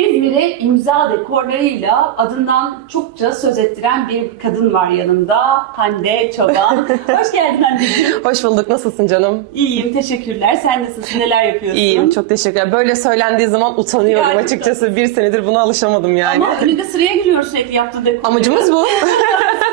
İzmir'e imza dekorlarıyla adından çokça söz ettiren bir kadın var yanımda. Hande Çoban. Hoş geldin Hande'ciğim. Hoş bulduk. Nasılsın canım? İyiyim, teşekkürler. Sen nasılsın? Neler yapıyorsun? İyiyim. Çok teşekkürler. Böyle söylendiği zaman utanıyorum Yani- açıkçası. Bir senedir buna alışamadım yani. Ama önünde sıraya giriyor sürekli yaptığın dekorları. Amacımız bu.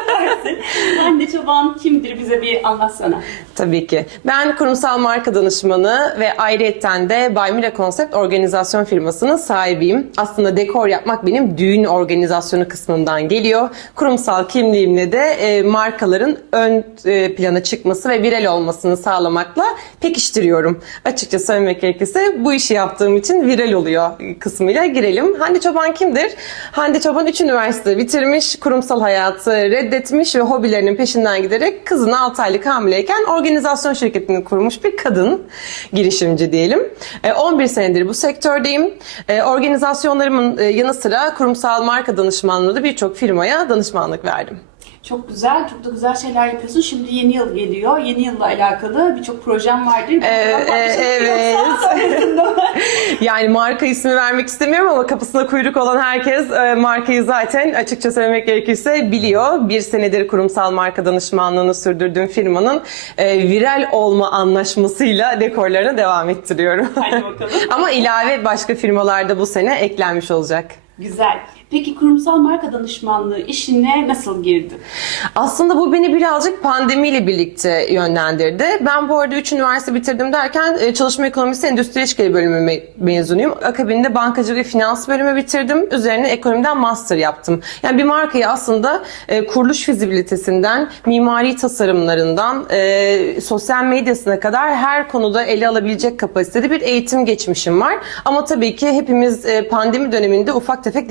Hande Çoban kimdir? Bize bir anlatsana. Tabii ki. Ben kurumsal marka danışmanı ve ayrıyetten de Bay Mira Concept organizasyon firmasının sahibiyim. Aslında dekor yapmak benim düğün organizasyonu kısmından geliyor. Kurumsal kimliğimle de e, markaların ön e, plana çıkması ve viral olmasını sağlamakla pekiştiriyorum. Açıkça söylemek gerekirse bu işi yaptığım için viral oluyor kısmıyla girelim. Hande Çoban kimdir? Hande Çoban 3 üniversite bitirmiş, kurumsal hayatı reddetmiş ve hobilerinin peşinden giderek kızını 6 aylık hamileyken organizasyon şirketini kurmuş bir kadın girişimci diyelim. E, 11 senedir bu sektördeyim. E, Organizasyonlarımın e, yanı sıra kurumsal marka danışmanlığı da birçok firmaya danışmanlık verdim. Çok güzel, çok da güzel şeyler yapıyorsun. Şimdi yeni yıl geliyor. Yeni yılla alakalı birçok projem vardır. Ee, Bundan e, evet. Yani marka ismi vermek istemiyorum ama kapısında kuyruk olan herkes e, markayı zaten açıkça söylemek gerekirse biliyor. Bir senedir kurumsal marka danışmanlığını sürdürdüğüm firmanın e, viral olma anlaşmasıyla dekorlarına devam ettiriyorum. Hadi bakalım. ama ilave başka firmalarda bu sene eklenmiş olacak. Güzel. Peki kurumsal marka danışmanlığı işine nasıl girdin? Aslında bu beni birazcık pandemiyle birlikte yönlendirdi. Ben bu arada 3 üniversite bitirdim derken e, çalışma ekonomisi endüstri ilişkileri bölümü me- mezunuyum. Akabinde bankacılık ve finans bölümü bitirdim. Üzerine ekonomiden master yaptım. Yani bir markayı aslında e, kuruluş fizibilitesinden, mimari tasarımlarından, e, sosyal medyasına kadar her konuda ele alabilecek kapasitede bir eğitim geçmişim var. Ama tabii ki hepimiz pandemi döneminde ufak tefek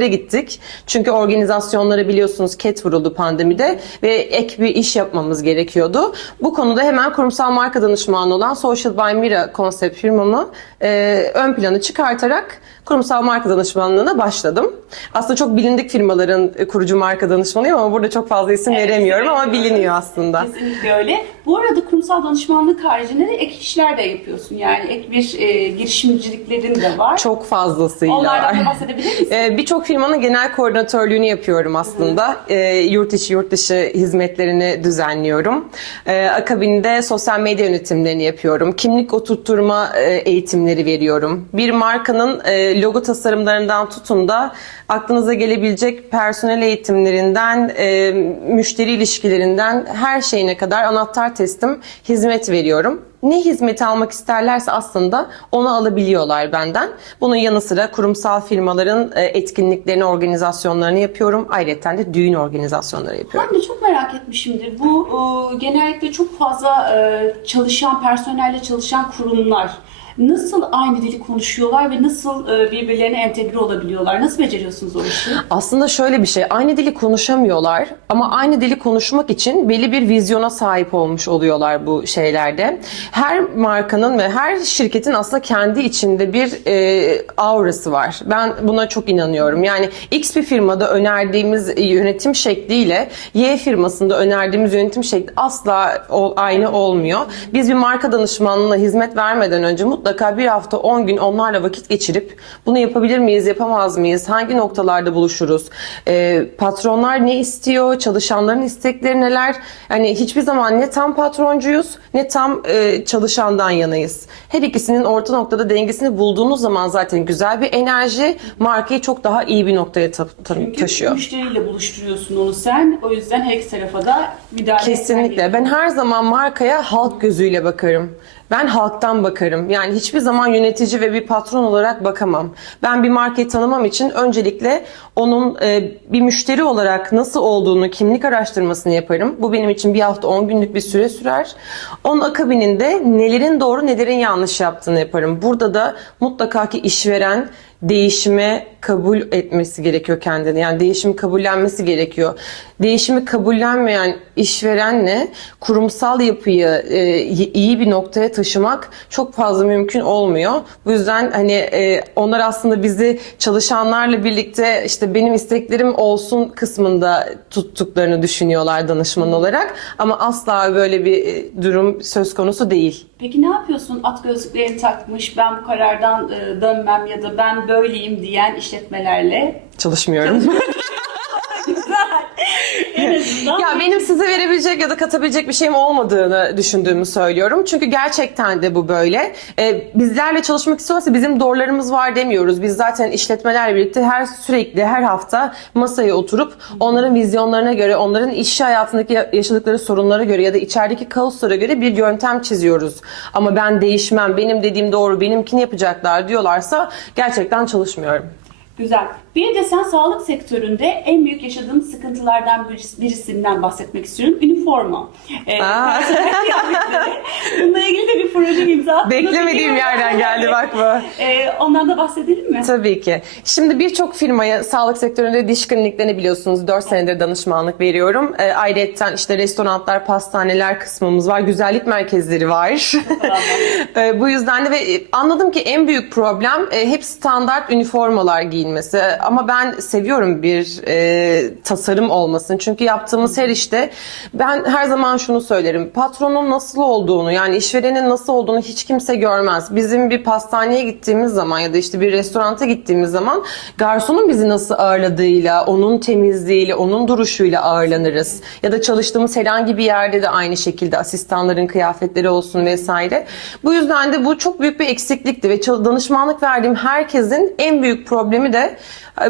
değişikliklere gittik. Çünkü organizasyonlara biliyorsunuz ket vuruldu pandemide ve ek bir iş yapmamız gerekiyordu. Bu konuda hemen kurumsal marka danışmanı olan Social by Mira konsept firmamı e, ön plana çıkartarak kurumsal marka danışmanlığına başladım. Aslında çok bilindik firmaların e, kurucu marka danışmanıyım ama burada çok fazla isim Evet, veremiyorum ama biliniyor aslında. Kesinlikle öyle. Bu arada kurumsal danışmanlık haricinde de ek işler de yapıyorsun. Yani ek bir e, girişimciliklerin de var. Çok fazlasıyla. Onlardan da bahsedebilir misin? Ee, Birçok firmanın genel koordinatörlüğünü yapıyorum aslında. Ee, yurt içi yurt dışı hizmetlerini düzenliyorum. Ee, akabinde sosyal medya yönetimlerini yapıyorum. Kimlik oturtturma e, eğitimleri veriyorum. Bir markanın e, logo tasarımlarından tutun da aklınıza gelebilecek personel eğitimlerinden, e, müşteri ilişkilerinden her şeyine kadar anahtar teslim hizmet veriyorum ne hizmeti almak isterlerse aslında onu alabiliyorlar benden. Bunun yanı sıra kurumsal firmaların e, etkinliklerini, organizasyonlarını yapıyorum. Ayrıca de düğün organizasyonları yapıyorum. Ben de çok merak etmişimdir. Bu e, genellikle çok fazla e, çalışan, personelle çalışan kurumlar nasıl aynı dili konuşuyorlar ve nasıl e, birbirlerine entegre olabiliyorlar? Nasıl beceriyorsunuz o işi? Aslında şöyle bir şey, aynı dili konuşamıyorlar ama aynı dili konuşmak için belli bir vizyona sahip olmuş oluyorlar bu şeylerde. Her markanın ve her şirketin aslında kendi içinde bir e, aurası var. Ben buna çok inanıyorum. Yani X bir firmada önerdiğimiz yönetim şekliyle Y firmasında önerdiğimiz yönetim şekli asla aynı olmuyor. Biz bir marka danışmanlığına hizmet vermeden önce mutlaka bir hafta 10 gün onlarla vakit geçirip bunu yapabilir miyiz, yapamaz mıyız, hangi noktalarda buluşuruz, Ee, patronlar ne istiyor, çalışanların istekleri neler, yani hiçbir zaman ne tam patroncuyuz ne tam e, çalışandan yanayız. Her ikisinin orta noktada dengesini bulduğunuz zaman zaten güzel bir enerji markayı çok daha iyi bir noktaya ta- ta- Çünkü taşıyor. müşteriyle buluşturuyorsun onu sen. O yüzden her iki tarafa da müdahale etmen Kesinlikle. Ben her zaman markaya halk gözüyle bakarım. Ben halktan bakarım. Yani hiçbir zaman yönetici ve bir patron olarak bakamam. Ben bir markayı tanımam için öncelikle onun e, bir müşteri olarak nasıl olduğunu, kimlik araştırmasını yaparım. Bu benim için bir hafta 10 günlük bir süre sürer. Onun akabininde nelerin doğru, nelerin yanlış yaptığını yaparım. Burada da mutlaka ki işveren değişime kabul etmesi gerekiyor kendini. Yani değişimi kabullenmesi gerekiyor. Değişimi kabullenmeyen işverenle kurumsal yapıyı e, iyi bir noktaya taşımak çok fazla mümkün olmuyor. Bu yüzden hani e, onlar aslında bizi çalışanlarla birlikte işte benim isteklerim olsun kısmında tuttuklarını düşünüyorlar danışman olarak. Ama asla böyle bir e, durum söz konusu değil. Peki ne yapıyorsun? At gözlüklerini takmış, ben bu karardan e, dönmem ya da ben böyleyim diyen işletmelerle. Çalışmıyorum. Güzel. en azından. Ya benim size verebilecek ya da katabilecek bir şeyim olmadığını düşündüğümü söylüyorum. Çünkü gerçekten de bu böyle. Ee, bizlerle çalışmak istiyorsa bizim doğrularımız var demiyoruz. Biz zaten işletmelerle birlikte her sürekli her hafta masaya oturup onların vizyonlarına göre, onların iş hayatındaki yaşadıkları sorunlara göre ya da içerideki kaoslara göre bir yöntem çiziyoruz. Ama ben değişmem, benim dediğim doğru, benimkini yapacaklar diyorlarsa gerçekten çalışmıyorum. Güzel. Bir de sen sağlık sektöründe en büyük yaşadığın sıkıntılardan birisi- birisinden bahsetmek istiyorum. Üniforma. Ee. Bununla ilgili de bir proje imza attınız. Beklemediğim yerden geldi bak bu. Ee, ondan da bahsedelim mi? Tabii ki. Şimdi birçok firmaya sağlık sektöründe diş kliniklerini biliyorsunuz 4 senedir danışmanlık veriyorum. E, ayrıca işte restoranlar, pastaneler kısmımız var. Güzellik merkezleri var. E, bu yüzden de ve e, anladım ki en büyük problem e, hep standart üniformalar giyinmesi. Ama ben seviyorum bir e, tasarım olmasını. Çünkü yaptığımız her işte ben her zaman şunu söylerim. Patronun nasıl olduğunu yani işverenin nasıl olduğunu hiç kimse görmez. Bizim bir pastaneye gittiğimiz zaman ya da işte bir restoranta gittiğimiz zaman garsonun bizi nasıl ağırladığıyla, onun temizliğiyle, onun duruşuyla ağırlanırız. Ya da çalıştığımız herhangi bir yerde de aynı şekilde asistanların kıyafetleri olsun vesaire. Bu yüzden de bu çok büyük bir eksiklikti ve danışmanlık verdiğim herkesin en büyük problemi de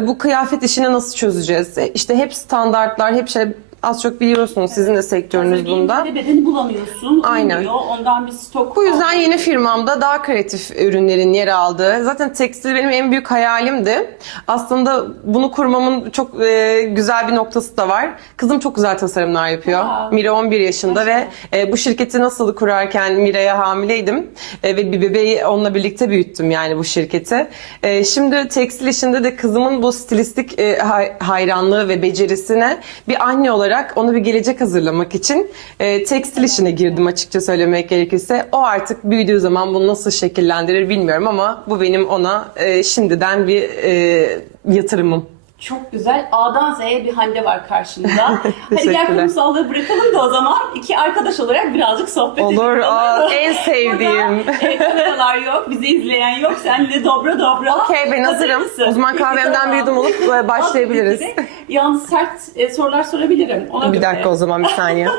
bu kıyafet işini nasıl çözeceğiz? E, İşte hep standartlar, hep şey az çok biliyorsunuz sizin de sektörünüz bunda. bedeni bulamıyorsun. Aynen. Uymuyor. Ondan bir stok. Bu yüzden yeni firmamda daha kreatif ürünlerin yer aldığı. Zaten tekstil benim en büyük hayalimdi. Aslında bunu kurmamın çok e, güzel bir noktası da var. Kızım çok güzel tasarımlar yapıyor. Wow. Mira 11 yaşında ve e, bu şirketi nasıl kurarken Mira'ya hamileydim. E, ve bir bebeği onunla birlikte büyüttüm yani bu şirketi. E, şimdi tekstil işinde de kızımın bu stilistik e, hay- hayranlığı ve becerisine bir anne olarak ona bir gelecek hazırlamak için e, tekstil işine girdim açıkça söylemek gerekirse. O artık büyüdüğü zaman bunu nasıl şekillendirir bilmiyorum ama bu benim ona e, şimdiden bir e, yatırımım. Çok güzel. A'dan Z'ye bir Hande var karşında. Hadi gel kurumsallığı bırakalım da o zaman iki arkadaş olarak birazcık sohbet Olur, edelim. aa, mı? en sevdiğim. Burada, e, kameralar yok, bizi izleyen yok. Sen de dobra dobra. Okey, ben Hazır hazırım. mısın? O zaman kahvemden tamam. bir yudum alıp, e, başlayabiliriz. Yalnız sert e, sorular sorabilirim. Ona Bir göre. dakika o zaman bir saniye.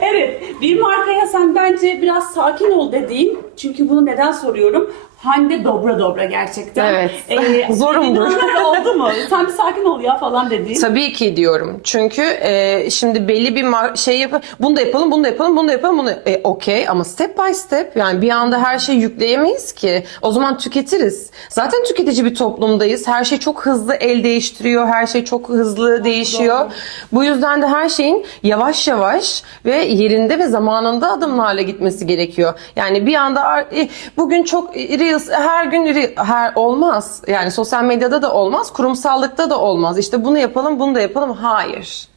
Evet, bir markaya sen bence biraz sakin ol dediğin, çünkü bunu neden soruyorum? Hande dobra dobra gerçekten. Evet. Ee, anlar oldu mu? Sen bir sakin ol ya falan dediğin. Tabii ki diyorum. Çünkü e, şimdi belli bir şey yap bunu da yapalım, bunu da yapalım, bunu da yapalım, bunu e, okey ama step by step yani bir anda her şeyi yükleyemeyiz ki. O zaman tüketiriz. Zaten tüketici bir toplumdayız. Her şey çok hızlı el değiştiriyor. Her şey çok hızlı değişiyor. doğru. Bu yüzden de her şeyin yavaş yavaş ve yerinde ve zamanında adımlarla gitmesi gerekiyor. Yani bir anda e, bugün çok Reels her gün her olmaz. Yani sosyal medyada da olmaz, kurumsallıkta da olmaz. İşte bunu yapalım, bunu da yapalım. Hayır.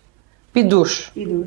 Bir dur. Bir dur.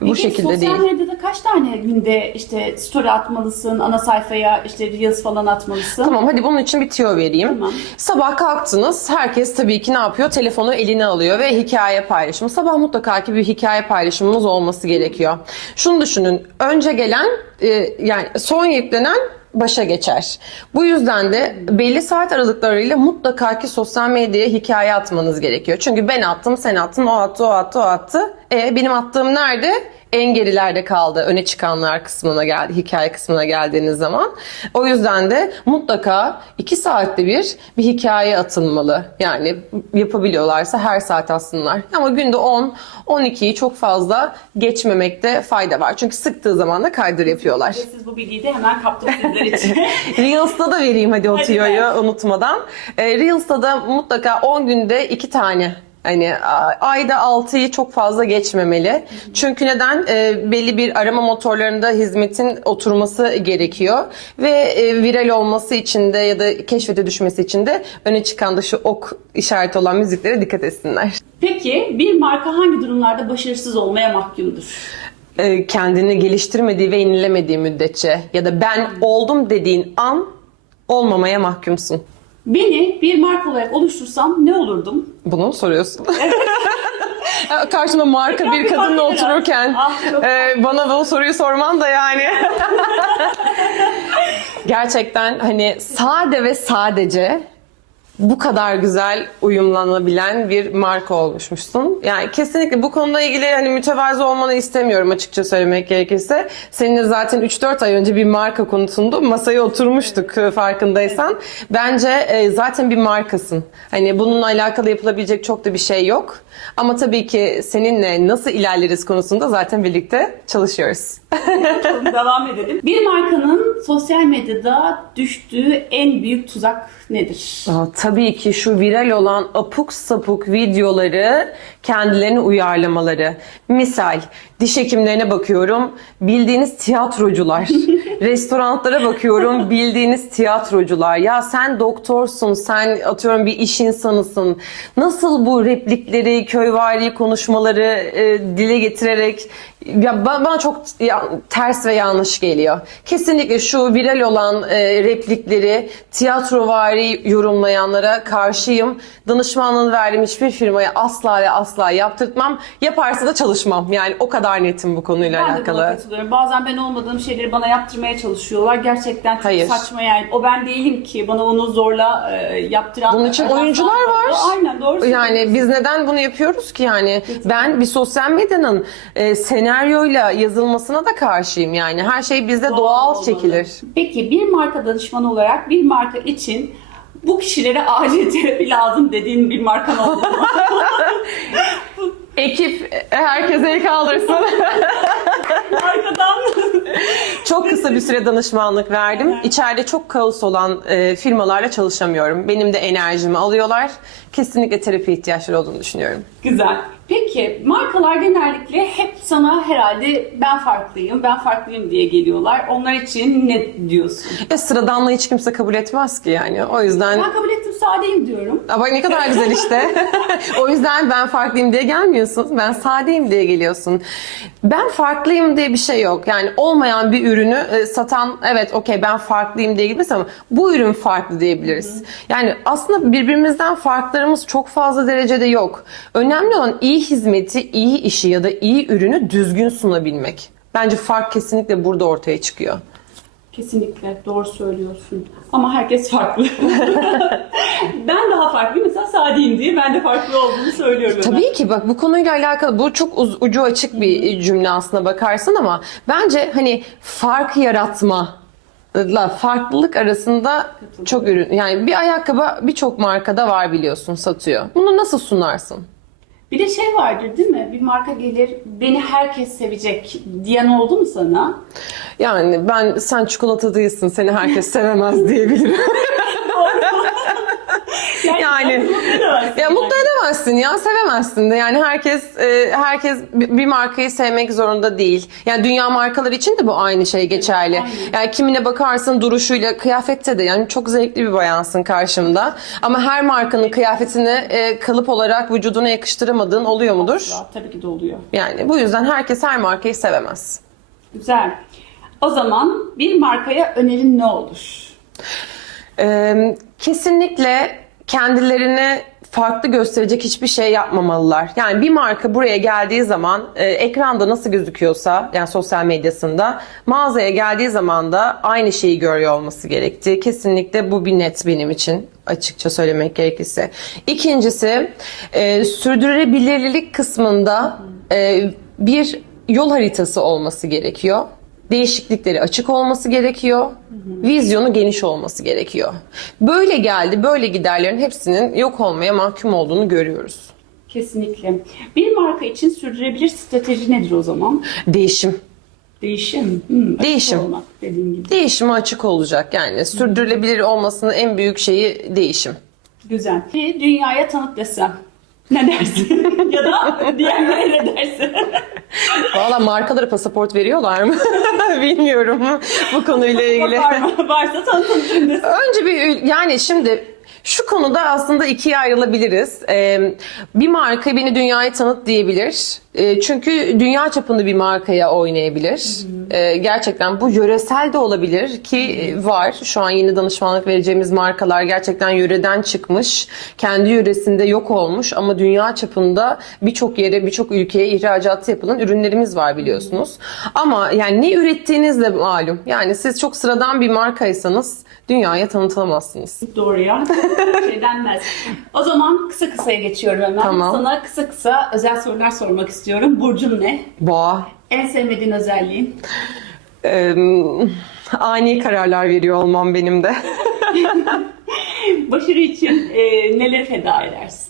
Bu Peki, şekilde sosyal değil. medyada kaç tane günde işte story atmalısın, ana sayfaya işte reels falan atmalısın? Tamam hadi bunun için bir tüyo vereyim. Tamam. Sabah kalktınız. Herkes tabii ki ne yapıyor? Telefonu eline alıyor ve hikaye paylaşımı. Sabah mutlaka ki bir hikaye paylaşımımız olması gerekiyor. Şunu düşünün. Önce gelen e, yani son yüklenen başa geçer. Bu yüzden de belli saat aralıklarıyla mutlaka ki sosyal medyaya hikaye atmanız gerekiyor. Çünkü ben attım, sen attın, o attı, o attı, o attı. E, benim attığım nerede? En gerilerde kaldı. Öne çıkanlar kısmına geldi, hikaye kısmına geldiğiniz zaman. O yüzden de mutlaka iki saatte bir bir hikaye atılmalı. Yani yapabiliyorlarsa her saat atsınlar. Ama günde 10, 12'yi çok fazla geçmemekte fayda var. Çünkü sıktığı zaman da kaydır yapıyorlar. Siz bu bilgiyi de hemen kaptım sizler için. Reels'ta da vereyim hadi o tüyoyu unutmadan. E, Reels'ta da mutlaka 10 günde 2 tane Hani ayda 6'yı çok fazla geçmemeli. Çünkü neden? E, belli bir arama motorlarında hizmetin oturması gerekiyor. Ve e, viral olması için de ya da keşfete düşmesi için de öne çıkan da şu ok işareti olan müziklere dikkat etsinler. Peki bir marka hangi durumlarda başarısız olmaya mahkumdur? E, kendini geliştirmediği ve yenilemediği müddetçe ya da ben oldum dediğin an olmamaya mahkumsun. Beni bir marka olarak oluştursam ne olurdum? Bunu mu soruyorsun? Ya Karşımda marka bir kadınla otururken Ah, e, bana bu soruyu sorman da yani. Gerçekten hani sade ve sadece bu kadar güzel uyumlanabilen bir marka olmuşmuşsun. Yani kesinlikle bu konuyla ilgili hani mütevazı olmanı istemiyorum açıkça söylemek gerekirse. Seninle zaten 3-4 ay önce bir marka konusunda masaya oturmuştuk e, farkındaysan. Bence e, zaten bir markasın. Hani bununla alakalı yapılabilecek çok da bir şey yok. Ama tabii ki seninle nasıl ilerleriz konusunda zaten birlikte çalışıyoruz. Devam edelim. Bir markanın sosyal medyada düştüğü en büyük tuzak nedir? Aa, tabii ki şu viral olan apuk sapuk videoları kendilerini uyarlamaları. Misal diş hekimlerine bakıyorum bildiğiniz tiyatrocular. Restoranlara bakıyorum bildiğiniz tiyatrocular. Ya sen doktorsun, sen atıyorum bir iş insanısın. Nasıl bu replikleri, köyvari konuşmaları e, dile getirerek ya ba- bana çok ters ve yanlış geliyor. Kesinlikle şu viral olan e, replikleri tiyatrovari yorumlayanlara karşıyım. Danışmanlığını verdiğim hiçbir firmaya asla ve asla yaptırtmam. Yaparsa da çalışmam. Yani o kadar netim bu konuyla Ben de buna alakalı. katılıyorum. Bazen ben olmadığım şeyleri bana yaptırmaya çalışıyorlar. Gerçekten çok Hayır. saçma yani. O ben değilim ki bana onu zorla e, yaptıran. Bunun için oyuncular var. Aynen doğru. Yani biz neden bunu yapıyoruz ki yani? Ben bir sosyal medyanın e, senaryoyla yazılmasına da karşıyım yani. Her şey bizde doğal olmalı. çekilir. Peki bir marka danışmanı olarak bir marka için bu kişilere acil terapi lazım dediğin bir markan oldu mu? Ekip herkese el kaldırsın. Arkadan. Çok kısa bir süre danışmanlık verdim. İçeride çok kaos olan e, firmalarla çalışamıyorum. Benim de enerjimi alıyorlar. Kesinlikle terapi ihtiyaçları olduğunu düşünüyorum. Güzel. Peki markalar genellikle hep sana herhalde ben farklıyım, ben farklıyım diye geliyorlar. Onlar için ne diyorsun? Ve sıradanlığı hiç kimse kabul etmez ki yani. O yüzden Ben kabul ettim sadeyim diyorum. Bak ne kadar güzel işte. o yüzden ben farklıyım diye gelmiyorsun. Ben sadeyim diye geliyorsun. Ben farklıyım diye bir şey yok. Yani olmayan bir ürünü e, satan evet okey ben farklıyım diye gitmez ama bu ürün farklı diyebiliriz. Yani aslında birbirimizden farklarımız çok fazla derecede yok. Önemli olan iyi hizmeti, iyi işi ya da iyi ürünü düzgün sunabilmek. Bence fark kesinlikle burada ortaya çıkıyor. Kesinlikle doğru söylüyorsun. Ama herkes farklı. ben daha farklıyım. Mesela sadeyim diye ben de farklı olduğumu söylüyorum. hemen. Tabii ki bak bu konuyla alakalı bu çok uz- ucu açık bir cümle aslına bakarsan ama bence hani fark yaratma la farklılık arasında çok ürün yani bir ayakkabı birçok markada var biliyorsun satıyor. Bunu nasıl sunarsın? Bir de şey vardır değil mi? Bir marka gelir beni herkes sevecek diyen oldu mu sana? Yani ben sen çikolata değilsin seni herkes sevemez diyebilirim. Yani- edemezsin Ya mutlu edemezsin ya sevemezsin de yani herkes e, herkes bir bir markayı sevmek zorunda değil. Yani dünya markaları için de bu aynı şey geçerli. Aynen. Yani kimine bakarsın duruşuyla kıyafette de yani çok zevkli bir bayansın karşımda. Ama her markanın kıyafetini e, kalıp olarak vücuduna yakıştıramadığın oluyor mudur? Asla, Tabii ki de oluyor. Yani bu yüzden herkes her markayı sevemez. Güzel. O zaman bir markaya önerin ne olur? Ee, kesinlikle kendilerini farklı gösterecek hiçbir şey yapmamalılar. Yani bir marka buraya geldiği zaman e, ekranda nasıl gözüküyorsa yani sosyal medyasında mağazaya geldiği zaman da aynı şeyi görüyor olması gerektiği. Kesinlikle bu bir net benim için açıkça söylemek gerekirse. İkincisi e, sürdürülebilirlik kısmında e, bir yol haritası olması gerekiyor değişiklikleri açık olması gerekiyor. Vizyonu geniş olması gerekiyor. Böyle geldi, böyle giderlerin hepsinin yok olmaya mahkum olduğunu görüyoruz. Kesinlikle. Bir marka için sürdürülebilir strateji nedir o zaman? Değişim. Değişim. Hmm, Değişim. Olmak dediğin gibi. Değişime açık olacak yani. Sürdürülebilir olmasının en büyük şeyi değişim. Güzel. Bir dünyaya tanıt desem. Ne dersin? ya da diğerlerine ne dersin? Valla markalara pasaport veriyorlar mı? Bilmiyorum bu konuyla ilgili. Var mı? Varsa tanıtım. Önce bir yani şimdi şu konuda aslında ikiye ayrılabiliriz. Ee, bir marka beni dünyaya tanıt diyebilir. Ee, çünkü dünya çapında bir markaya oynayabilir. Ee, gerçekten bu yöresel de olabilir ki e, var. Şu an yeni danışmanlık vereceğimiz markalar gerçekten yöreden çıkmış. Kendi yöresinde yok olmuş ama dünya çapında birçok yere, birçok ülkeye ihracatı yapılan ürünlerimiz var biliyorsunuz. Ama yani ne ürettiğiniz de malum. Yani siz çok sıradan bir markaysanız dünyaya tanıtılamazsınız. Doğru ya. Şey denmez. O zaman kısa kısaya geçiyorum hemen. Tamam. Sana kısa kısa özel sorular sormak istiyorum. Burcun ne? Boğa. En sevmediğin özelliğin? Ee, ani kararlar veriyor olmam benim de. Başarı için e, neleri feda edersin?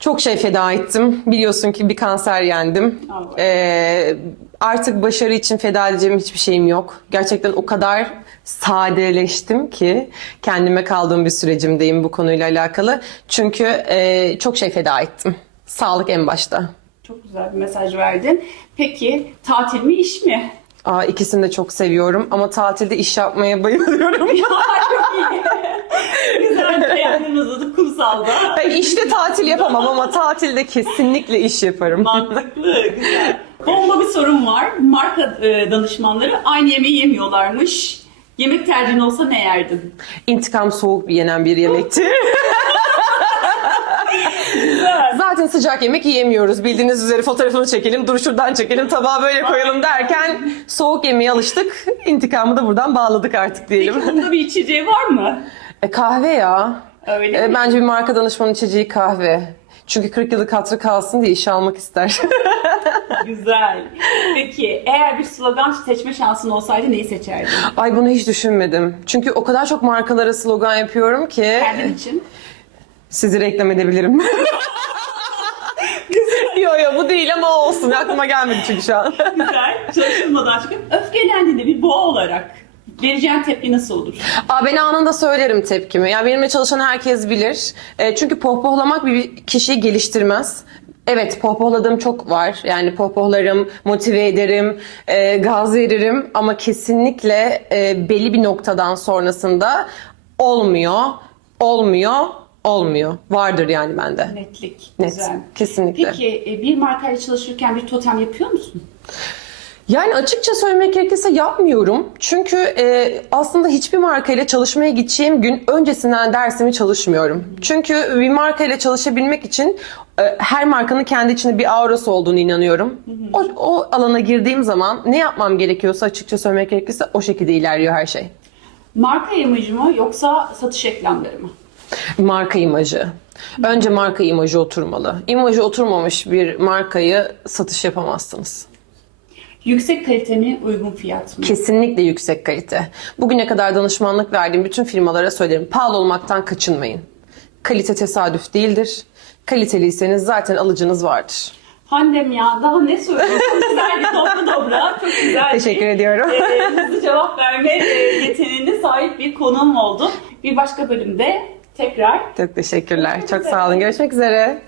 Çok şey feda ettim. Biliyorsun ki bir kanser yendim. Allah. Ee, artık başarı için feda edeceğim hiçbir şeyim yok. Gerçekten o kadar sadeleştim ki kendime kaldığım bir sürecimdeyim bu konuyla alakalı. Çünkü e, çok şey feda ettim. Sağlık en başta. Çok güzel bir mesaj verdin. Peki tatil mi iş mi? Aa, ikisini de çok seviyorum ama tatilde iş yapmaya bayılıyorum. Ya çok iyi. güzel kumsalda. Ben işte tatil yapamam ama tatilde kesinlikle iş yaparım. Mantıklı, güzel. Bomba bir sorun var. Marka e, danışmanları aynı yemeği yemiyorlarmış. Yemek tercihin olsa ne yerdin? İntikam soğuk bir yenen bir yemektir. Zaten sıcak yemek yiyemiyoruz. Bildiğiniz üzere fotoğrafını çekelim, dur şuradan çekelim, tabağı böyle koyalım derken soğuk yemeğe alıştık. İntikamı da buradan bağladık artık diyelim. Peki bunda bir içeceği var mı? E, kahve ya. Öyle E, mi? bence bir marka danışmanın içeceği kahve. Çünkü 40 yıllık hatırı kalsın diye işe almak ister. Güzel. Peki eğer bir slogan seçme şansın olsaydı neyi seçerdin? Ay bunu hiç düşünmedim. Çünkü o kadar çok markalara slogan yapıyorum ki Kendin için. sizi reklam edebilirim. yo yo bu değil ama olsun. Aklıma gelmedi çünkü şu an. Güzel. Çalışılmadan çıkıp öfkelendiğinde bir boğa olarak vereceğin tepki nasıl olur? Aa, ben anında söylerim tepkimi. Yani benimle çalışan herkes bilir. E, çünkü pohpohlamak bir kişiyi geliştirmez. Evet pohpohladığım çok var. Yani pohpohlarım, motive ederim, e, gaz veririm. Ama kesinlikle e, belli bir noktadan sonrasında olmuyor, olmuyor, olmuyor. Vardır yani bende. Netlik. Net, Güzel. kesinlikle. Peki e, bir markayla çalışırken bir totem yapıyor musun? Yani açıkça söylemek gerekirse yapmıyorum. Çünkü e, aslında hiçbir markayla çalışmaya gideceğim gün öncesinden dersimi çalışmıyorum. Çünkü bir markayla çalışabilmek için e, her markanın kendi içinde bir aurası olduğunu inanıyorum. O, o alana girdiğim zaman ne yapmam gerekiyorsa açıkça söylemek gerekirse o şekilde ilerliyor her şey. Marka imajı mı yoksa satış reklamları mı? Marka imajı. Önce marka imajı oturmalı. İmajı oturmamış bir markayı satış yapamazsınız. Yüksek kalite mi, uygun fiyat mı? Kesinlikle yüksek kalite. Bugüne kadar danışmanlık verdiğim bütün firmalara söylerim. Pahalı olmaktan kaçınmayın. Kalite tesadüf değildir. Kaliteliyseniz zaten alıcınız vardır. Handem ya daha ne söylüyorsun? Güzel bir toplu dobra. Çok güzel bir, Teşekkür ediyorum. e, hızlı cevap verme e, yeteneğine sahip bir konuğum oldu. Bir başka bölümde tekrar Çok teşekkürler. Çok sağ olun. Görüşmek üzere.